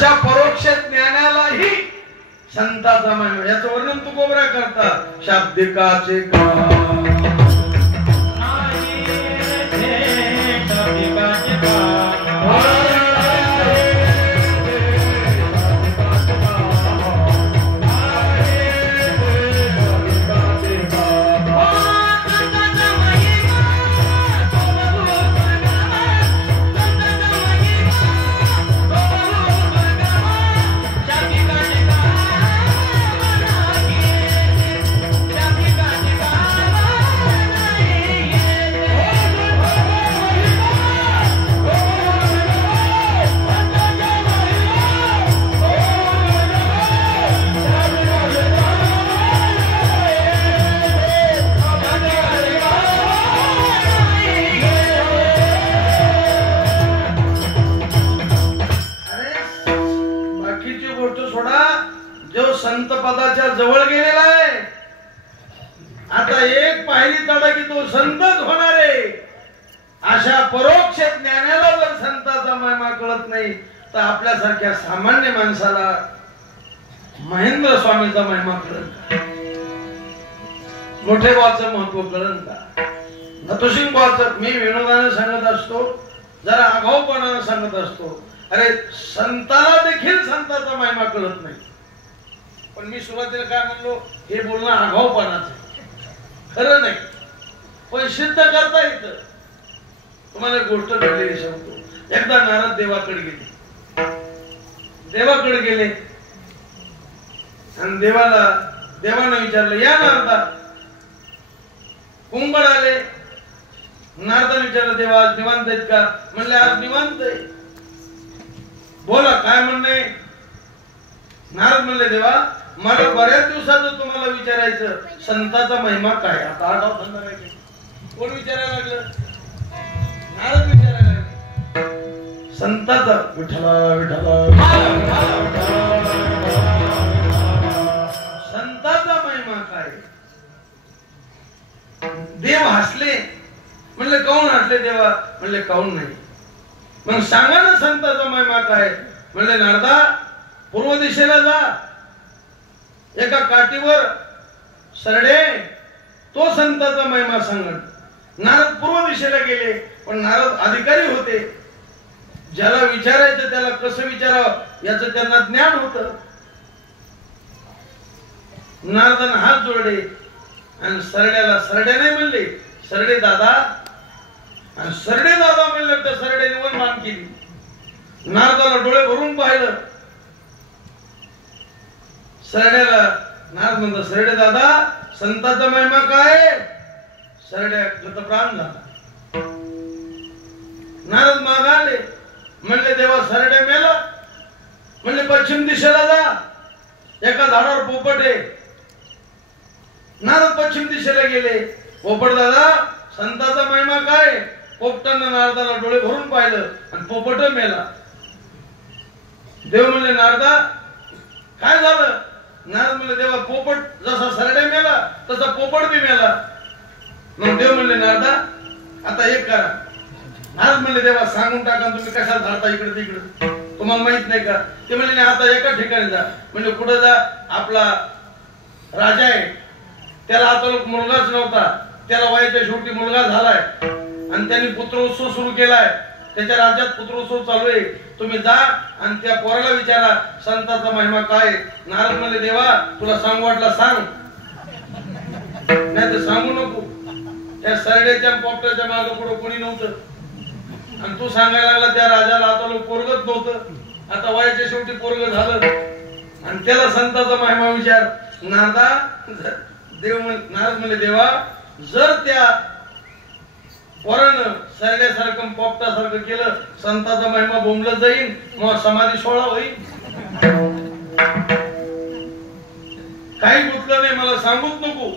अशा परोक्ष ज्ञानालाही संताचा महिमा. याचं वर्णन तू गोबरा करता. शाब्दिकाचे संत पदाच्या जवळ गेलेला आहे. आता एक पायरी चढा की तो संतच होणार आहे. अशा परोक्ष ज्ञानाला जर संताचा महिमा कळत नाही तर आपल्यासारख्या सामान्य माणसाला महेंद्र स्वामीचा महिमा कळत का? मोठेबाचं महत्व कळत का? नतुसिंगबाचं मी विनोदाने सांगत असतो, जरा आगाऊपणाने सांगत असतो. अरे संताला देखील संताचा महिमा कळत नाही. पण मी सुरुवातीला काय म्हणलो, हे बोलणं आगाऊपणाचं खरं नाही, पण सिद्ध करता येतं. तुम्हाला एक गोष्ट घडलेली सांगतो. एकदा नारद देवाकडे गेले आणि देवानं विचारलं, या नारदा कुंभड आले. नारदाने विचारलं, देवा आज निवांत आहेत का? म्हणले आज निवांत आहे. बोला काय म्हणणे? नारद म्हणले, देवा मला बऱ्याच दिवसाचं तुम्हाला विचारायचं, संताचा महिमा काय? आता आठवत आहे. कोण विचारायला लागलं? नारद विचारायला लागले. संताचा विठ्ठला विठ्ठला संताचा महिमा काय? देव हसले. म्हणले काऊन हसले देवा? म्हणले काऊन नाही. मग सांगा ना संताचा महिमा काय? म्हणले नारदा पूर्व दिशेला जा, एका काठीवर सरडे, तो संताचा महिमा सांगत. नारद पूर्व दिशेला गेले. पण नारद अधिकारी होते, ज्याला विचारायचं त्याला कसं विचारावं याचं त्यांना ज्ञान होतं. नारदाने हात जोडले आणि सरड्याला सरडे नाही म्हणले, सरडे दादा. आणि सरडे दादा म्हणलं तर सरड्याने वन मान केली. नारदाला डोळे भरून पाहिलं. सरड्याला नारद म्हणतो, सरडे दादा संताचा महिमा काय? सरड्या गतप्राण झाला. नारद मागाले. म्हणले देवा सरड्या मेला. म्हणले पश्चिम दिशेला जा, एका झाडावर पोपट आहे. नारद पश्चिम दिशेला गेले. पोपट दादा संताचा महिमा काय? पोपटानं नारदाला डोळे भरून पाहिलं आणि पोपट मेला. देव म्हणले नारदा काय झालं? नारद म्हणले देवा पोपट जसा सरड्या मेला तसा पोपट बी मेला. मग देव म्हणले नारदा आता एक करा. नारद म्हणले देवा सांगून टाका, तुम्ही कशाला धाडता इकडे तिकडे, तुम्हाला माहित नाही का? ते म्हणले आता एका ठिकाणी जा. म्हणजे कुठं जा? आपला राजा आहे, त्याला आता मुलगाच नव्हता, त्याला वयाच्या शेवटी मुलगा झालाय आणि त्यांनी पुत्रोत्सव सुरू केलाय. त्याच्या राज्यात पुत्रोत्सव चालू आहे. तुम्ही जा आणि त्या पोराला विचारा संताचा महिमा काय? नारद म्हणले देवा तुला सांगू वाटला सांग, नाही तर सांगू नको. त्या सरड्याच्या पोपटाच्या मागे पुढे कोणी नव्हतं आणि तू सांगायला लागला त्या राजाला आता लोक पोरगच नव्हतं, आता वयाच्या शेवटी पोरग झालं आणि त्याला संताचा महिमा विचार. नारदा नारद म्हणले देवा जर त्या पोरानं सरड्यासारखं पोपटासारखं केलं, संताचा महिमा बोंबलं जाईल, मग समाधी सोहळा होईल. काही गुतलं नाही, मला सांगूच नको.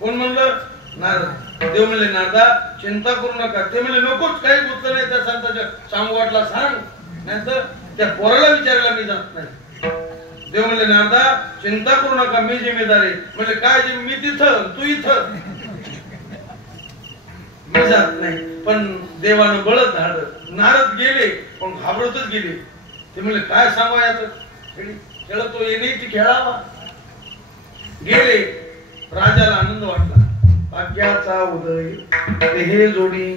कोण म्हणलं? नारद. देव म्हणले नारदा चिंता करू नका. ते म्हणले नकोच, काही गुतलं नाही त्या संताच्या, सांगू वाटला सांग, नाही तर त्या पोराला विचारायला मी जात नाही. देव म्हणले नारदा चिंता करू नका, मी जिम्मेदार आहे. म्हणले काय? मी तिथं, तू इथं. मी जात नाही. पण देवानं बळच धाडलं. नारद गेले पण घाबरतच गेले. ते म्हणले काय सांगा याच खेळतो येण्याची खेळावा. गेले. राजाला आनंद वाटला. भाग्याचा उदय ते हे जोडी.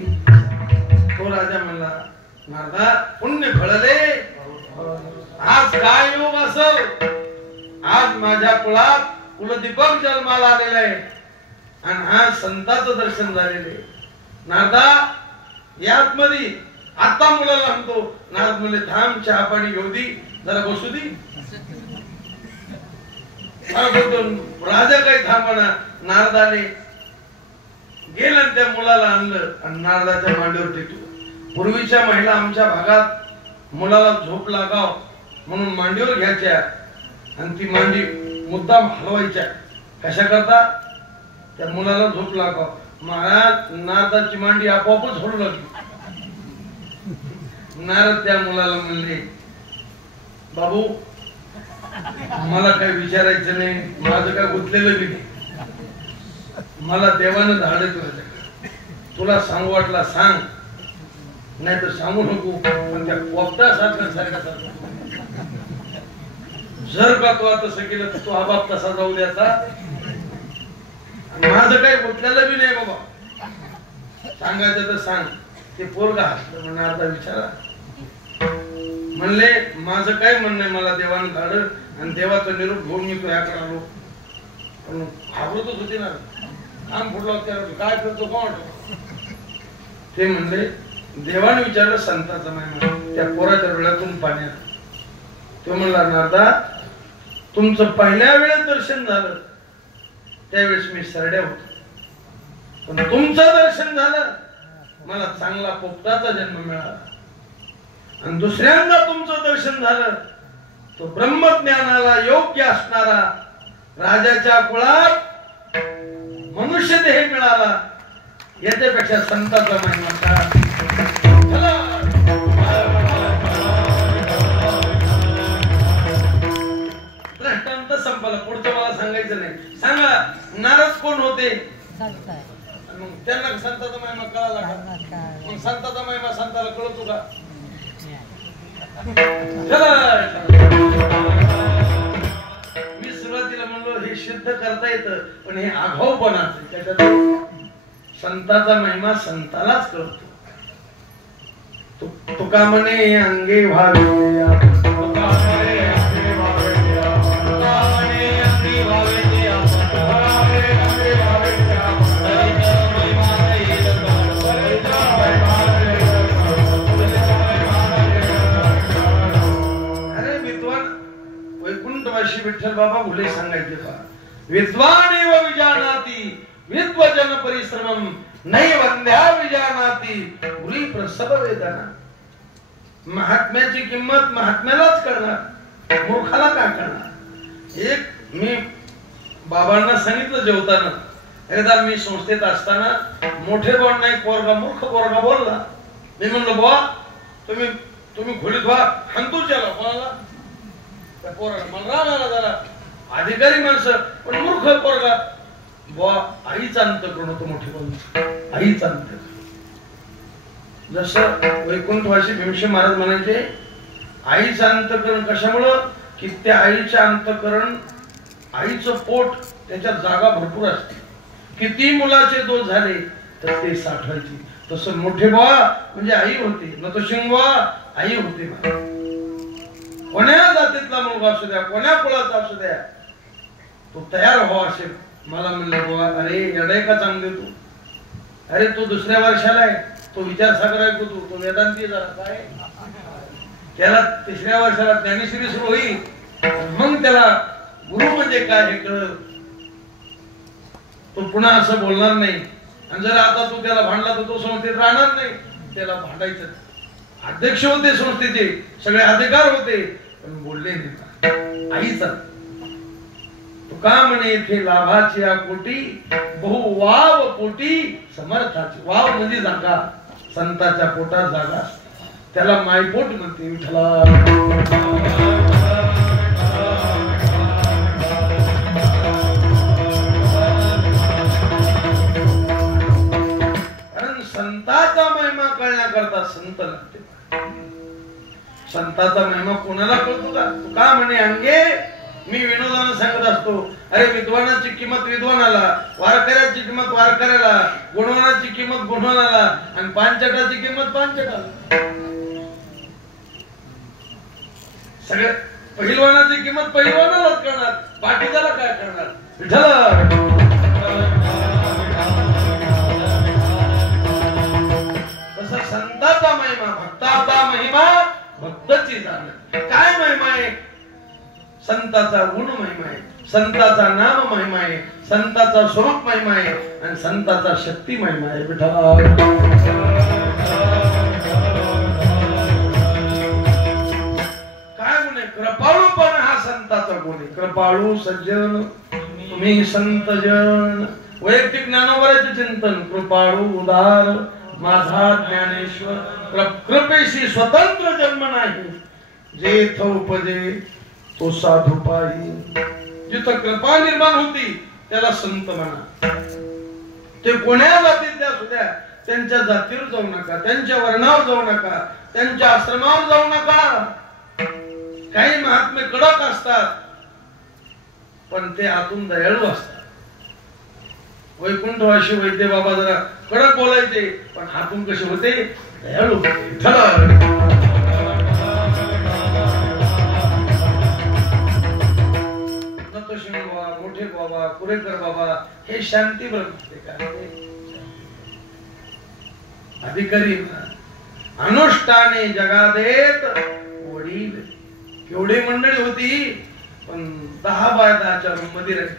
तो राजा म्हणला नारदा पुण्य फळले. आज काय योग असो. आज माझ्या कुळात कुलदीपक जन्माला आलेला आहे आणि आज संतांचं दर्शन झालेले. नारदा यात मध्ये आता मुलाला म्हणतो. नारद म्हणले थांब चहा पाणी घेऊ दी जरा बसू दी. राजा काही थांबना. नारदाने गेलं त्या मुलाला आणलं आणि नारदाच्या मांडीवर टेकलं. पूर्वीच्या महिला आमच्या भागात मुलाला झोप लागाव म्हणून मांडीवर घ्यायच्या आणि ती मांडी मुद्दाम हलवायच्या. कशा करता त्या मुलाला झोप लागाव. महाराज नारदाची मांडी आपोआपच हलू लागली. नारद त्या मुलाला म्हणले बाबू मला काही विचारायचं नाही. माझं काय गुंतलेलं बी नाही. मला देवानं धाडे तुझ्याकडे. तुला सांगू वाटला सांग नाही तर सांगू नको. पण त्या पोपटासारखं सारखं जर का तू तसं केलं तर तो हा बाप तसा जाऊ द्याचा. माझं काही गुंतलेलं बी नाही बाबा. सांगायचं तर सांग. ते पोरगा हसलं. म्हणा आता विचारा. म्हणले माझं काय म्हणणं मला देवानं धाडलं आणि देवाचा निरोप घेऊन मी तुझ्याकडे आलो. पण घाबरतच होती ना. काम फुटला काय करतो कोण. ते म्हणले देवाने विचारलं संताचा महिमा. त्या पोराच्या डोळ्यातून पाण्यात. तो म्हणला नारदा तुमचं पहिल्या वेळेस दर्शन झालं त्यावेळेस मी सरड्या होतो. पण तुमचं दर्शन झालं मला चांगला पोपटाचा जन्म मिळाला. आणि दुसऱ्यांदा तुमचं दर्शन झालं तो ब्रह्मज्ञानाला योग्य असणारा राजाच्या कुळात मनुष्य देह मिळाला. याच्यापेक्षा संताचा महिमा काय. दृष्टांत संपला. पुढचं मला सांगायचं नाही. सांगा नारद कोण होते. त्यांना संताचा महिमा कळाला का. मग संताचा महिमा संताला कळतो का. मी सुरुवातीला म्हणलो हे सिद्ध करता येतं पण हे आघावपणाचं. त्याच्यात संताचा महिमा संतालाच कळतो. तुका म्हणे अंगे व्हावे विठ्ठल बाबा भुले सांगायचे पहा. विद्वानेव विजानाति विद्वजन परिश्रमम नै वंद्या विजानाति पुरी प्रसव वेदना. महात्म्याची किंमत महात्म्यालाच कळणार. मूर्खाला काय कळणार. एक मी बाबांना सांगितलं जेवताना. एकदा मी संस्थेत असताना मोठे बोल नाही पोरगा मूर्ख पोरगा बोलला. मी म्हणलो बुवा तुम्ही खोलीत व्हा हंतू चला. कोणाला मला राग जरा. अधिकारी माणसं पण मूर्ख पोरगा. बुवा आईचा अंतःकरण होतो मोठे बोल. आईचा अंतःकरण. जसं वैकुंठवासी भीमसेन महाराज म्हणायचे आईचं अंतःकरण कशामुळं की त्या आईच्या अंतःकरण आईचं पोट त्याच्यात जागा भरपूर असते. किती मुलाचे दोष झाले तर ते साठवायचे. तसं मोठे बुवा म्हणजे आई होती. न तो शिंगवा आई होती. कोण्या जातीतला मुलगा असू द्या कोण्या कुळाचा असू द्या तो तयार व्हावा असे मला म्हणलं बुवा. अरे येडाय का चांगले तू. अरे तू दुसऱ्या वर्षाला आहे. तो विचारसागर आहे तू. तो वेदांती जरा काय. त्याला तिसऱ्या वर्षाला ज्ञानेश्वरी सुरू होईल मग त्याला गुरु म्हणजे काय हे कळलं. तो पुन्हा असं बोलणार नाही. आणि जर आता तू त्याला भांडला तर तो संस्थेत राहणार नाही. त्याला भांडायचं. अध्यक्ष होते संस्थेचे सगळे अधिकार होते पण बोलले नाही. आईचा तो का म्हणे येथे लाभाची या कोटी बहु वाव पोटी समर्थाची. वाव म्हणजे जागा. संताच्या पोटात जागा त्याला मायपोट म्हणते. विठ्ठला कारण संताचा महिमा कळण्याकरता संत लागते. संताचा महिमा कोणाला कळतो का? तू का म्हणे अंगे मी विनोदानं सांगत असतो, अरे विद्वानाची किंमत विद्वानाला, वारकऱ्याची किंमत वारकऱ्याला, गुणवानाची किंमत गुणवानाला आणि पांचटाची किंमत पांचटाला. सगळे पहिलवानाची किंमत पहिलवानालाच करणार, बाकीच्याला काय करणार? विठ्ठल तसा संताचा महिमा, भक्ताचा महिमा भक्तची जाण. काय महिमा आहे? संताचा गुण महिमा आहे, संताचा नाम महिमा आहे, संताचा स्वरूप महिमा आहे आणि संताचा शक्ती महिमा आहे. विठ्ठल काय गुण आहे? कृपाळूपण हा संताचा गुण आहे. कृपाळू सज्जन तुम्ही संत जन. वैयक्तिक ज्ञानोबराचे चिंतन. कृपाळू उदार माझा ज्ञानेश्वर. कृपेशी स्वतंत्र जन्म नाही, जेथ उपजे तो साधू पायी. जिथं कृपा निर्माण होती त्याला संत म्हणा. ते कोण्या जातीतल्या सुद्धा, त्यांच्या जातीवर जाऊ नका, त्यांच्या वर्णावर जाऊ नका, त्यांच्या आश्रमावर जाऊ नका. काही महात्मे कडक असतात पण ते आतून दयाळू असतात. वैकुंठवासी वैद्य बाबा जरा कडक बोलायचे पण हातून कसे होते? दयाळू. बाबा, मोठे बाबा, कुरेकर बाबा हे शांती ब्रह्म अधिकारी. अनुष्ठाने जगादेत वडील. केवढी मंडळी होती पण 10 बाय 10च्या रूम मध्ये राहिली.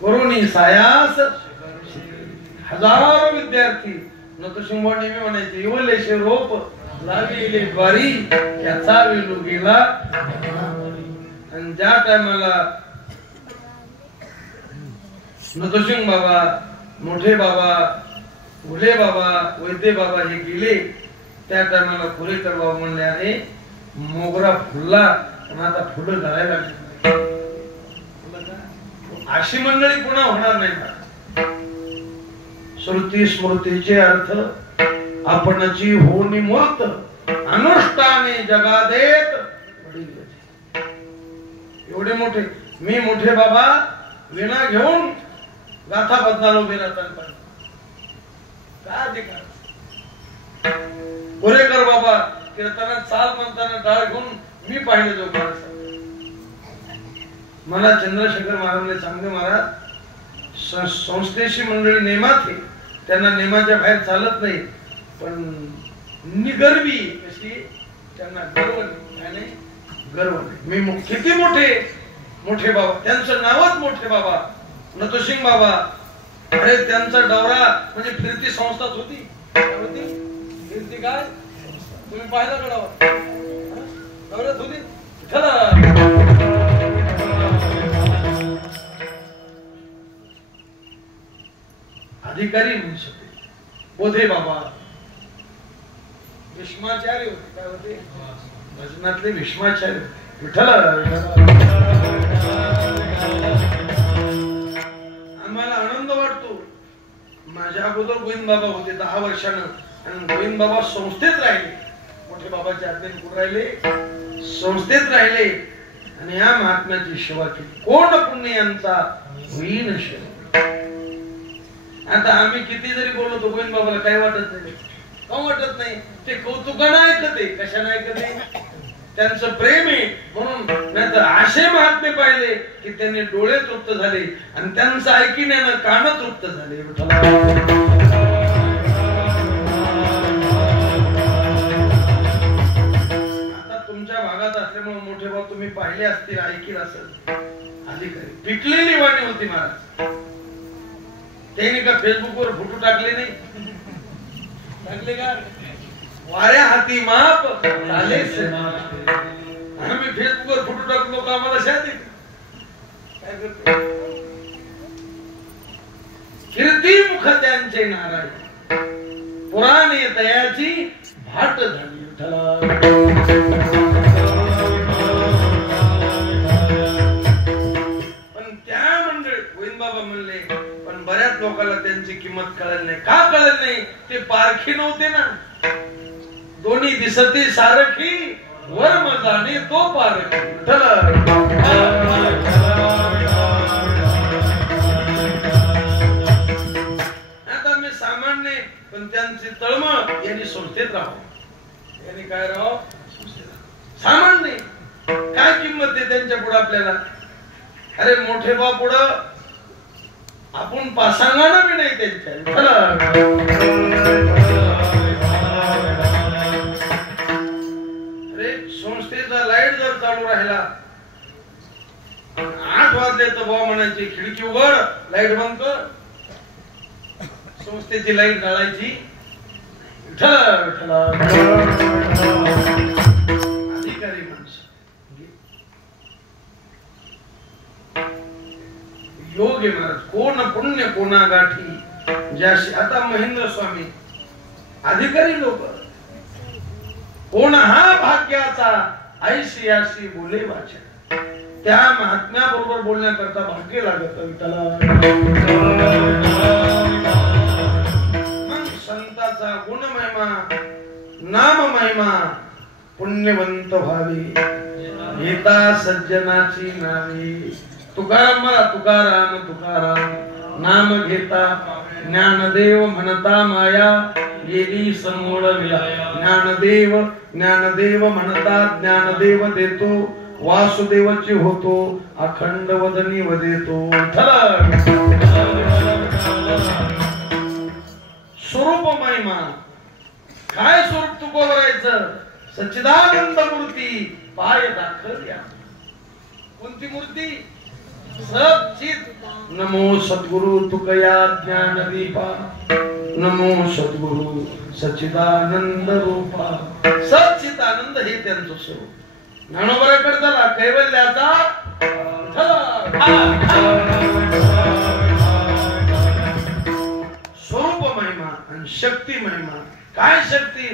करोनी सायास हजारो विद्यार्थी नतशिंग नेहमी म्हणायचे, इवलेशे रोप लाविले द्वारी याचा वेलू गेला. आणि ज्या टायमाला नतशिंग बाबा, मोठे बाबा, फुले बाबा, वैद्य बाबा हे गेले, त्या टायमाला कुरेकर बाबा म्हणले, अरे मोगरा फुलला पण आता फुलं घालायला लागली. अशी मंडळी पुन्हा होणार नाही का? श्रुती स्मृतीचे अर्थ आपणची होणी मूर्त. अनुष्ठाने जगादेत वडील. एवढे मोठे. मी मोठे बाबा विणा घेऊन गाथा बदनाला उभे राहतात. काय अधिकार? कुरेकर बाबा कीर्तनात चाल म्हणताना डाळ घेऊन मी पाहिलं जो माणूस. मला चंद्रशेखर महाराजने सांगले, महाराज संस्थेची मंडळी नेमात आहे, त्यांना नेमाच्या बाहेर चालत नाही, पण निगर्वी कशी त्यांना गर्व नाही. काय नाही? गर्व नाही. मी किती मोठे मोठे बाबा, त्यांचं नावच मोठे बाबा नतशिंग बाबा. अरे त्यांचा दौरा म्हणजे फिरती संस्थाच होती. फिरती काय तुम्ही पाहिला गडावर दौऱ्यात होती. अधिकारी म्हणू शकते. बोधे बाबा भीष्माचार्य होते. काय होते? भजनातले भीष्माचार्य होते. विठ्ठल आम्हाला आनंद वाटतो. माझ्या अगोदर गोविंद बाबा होते 10 वर्षानं आणि गोविंद बाबा संस्थेत राहिले. मोठे बाबाचे आज्ञेने कुठे राहिले? संस्थेत राहिले आणि या महात्म्याची सेवा केली. कोण पुण्य यांचा होईन सेवा. आता आम्ही किती जरी बोललो तर गोविंद बाबाला काही वाटत नाही. का वाटत नाही? ते कौतुकानं ऐकते. कशाने ऐकते? त्यांचं प्रेम आहे म्हणून. नाही तर असे महात्मे पाहिले की त्यांनी डोळे तृप्त झाले आणि त्यांचं ऐकिण्यानं कान तृप्त झाले. आता तुमच्या भागात असल्यामुळे मोठे भाऊ तुम्ही पाहिले असतील, ऐकले असेल. अधिकारी पिकलेली वाणी होती महाराज. त्यांनी का फेसबुकवर फोटो टाकले नाही? टाकले का? वाऱ्या हाती माप झाले. आम्ही फेसबुकवर फोटो टाकलो का आम्हाला शादी? काय करतो? कीर्ती मुख त्यांचे नारायण. पुराणे तयाची भाट झाली. पण त्या मंडळी गोविंद बाबा म्हणले, पण बऱ्याच लोकांना त्यांची किंमत कळत नाही. का कळत नाही? ते पारखी नव्हते ना. दोन्ही दिसती सारखी वर्म जाणे तो पारखी. आता मी सामान्य पण त्यांची तळमळ यांनी संस्थेत राहावं. यांनी काय राहावं? सामान्य काय किंमत आहे त्यांच्या पुढे आपल्याला? अरे मोठे बा पुढं आपण पासांगाना बी नाही त्यांच्या. अरे संस्थेचा लाईट जर चालू राहिला 8 वाजले तर बा म्हणायची खिडकी उघड, लाईट बंद कर. संस्थेची लाईट जाळायची. अधिकारी माणसं योग आहे महाराज. कोण पुण्य कोणा गाठी ज्याशी. आता महेंद्र स्वामी अधिकारी लोक. कोण हा भाग्याचा ऐशी याशी बोले वाचा. त्या महात्म्या बरोबर बोलण्याकरता भाग्य लागत. मग संताचा गुण महिमा नाम महिमा पुण्यवंत व्हावी. येता सज्जनाची नावे. तुकाराम मला तुकाराम तुकाराम नाम घेता ज्ञानदेव म्हणता माया गेली समोर विला. ज्ञानदेव ज्ञानदेव म्हणता ज्ञानदेव देतो वासुदेवची होतो अखंड वदनी वदेतो. स्वरूप महिमा काय स्वरूप तुकोबरायचं? सच्चिदानंद मूर्ती पाय दाखल. कोणती मूर्ती? सच्चित. नमो सद्गुरु तुकया ज्ञान दीपा. नमो सद्गुरु सच्चिदानंद रूपा. सच्चिदानंद हे त्यांचं स्वरूप. ज्ञानोबराकडे झाला कैवल्याचा स्वरूप महिमा आणि शक्ती महिमा. काय शक्ती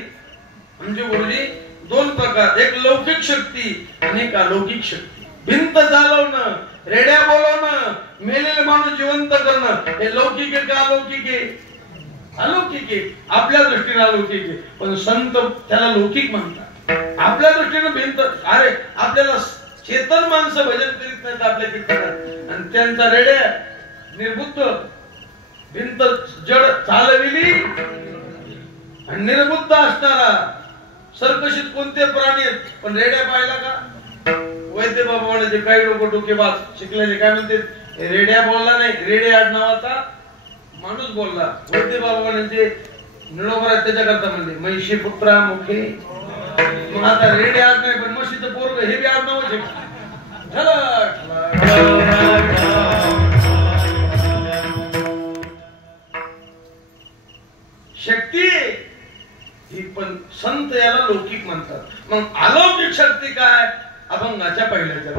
म्हणजे गुरुजी 2 प्रकार. एक लौकिक शक्ती आणि एक अलौकिक शक्ती. भिंत चालवणं, रेड्या बोलवणं, मेलेले माणूस जिवंत करणं हे लौकिक आहे का अलौकिक आहे? अलौकिक आहे. आपल्या दृष्टीने अलौकिक आहे पण संत त्याला लौकिक म्हणतात. आपल्या दृष्टीने भिंत. अरे आपल्याला चेतन माणसं भजन करीत नाहीत आपल्या कीर्तनात आणि त्यांचा रेड्या निर्बुद्ध. भिंत जड चालविली आणि निर्बुद्ध असणारा. सर्कशीत कोणते प्राणी आहेत पण रेड्या पाहिला का? वैद्य बाबा म्हणायचे काही लोक डोकेबाज शिकलेले काय म्हणते रेड्या बोलला नाही. रेडे आडनावाचा माणूस बोलला. वैद्य बाबा म्हणायचे निळोबरा त्याच्याकरता म्हणजे महिषी पुत्रा मुखे. मग आता रेडे आड नाही पण म्हशीचं पोरग हे बी आडनावच आहे. शक्ती ही पण संत याला लौकिक म्हणतात. मग अलौकिक शक्ती काय? अभंगाच्या पहिल्याच्या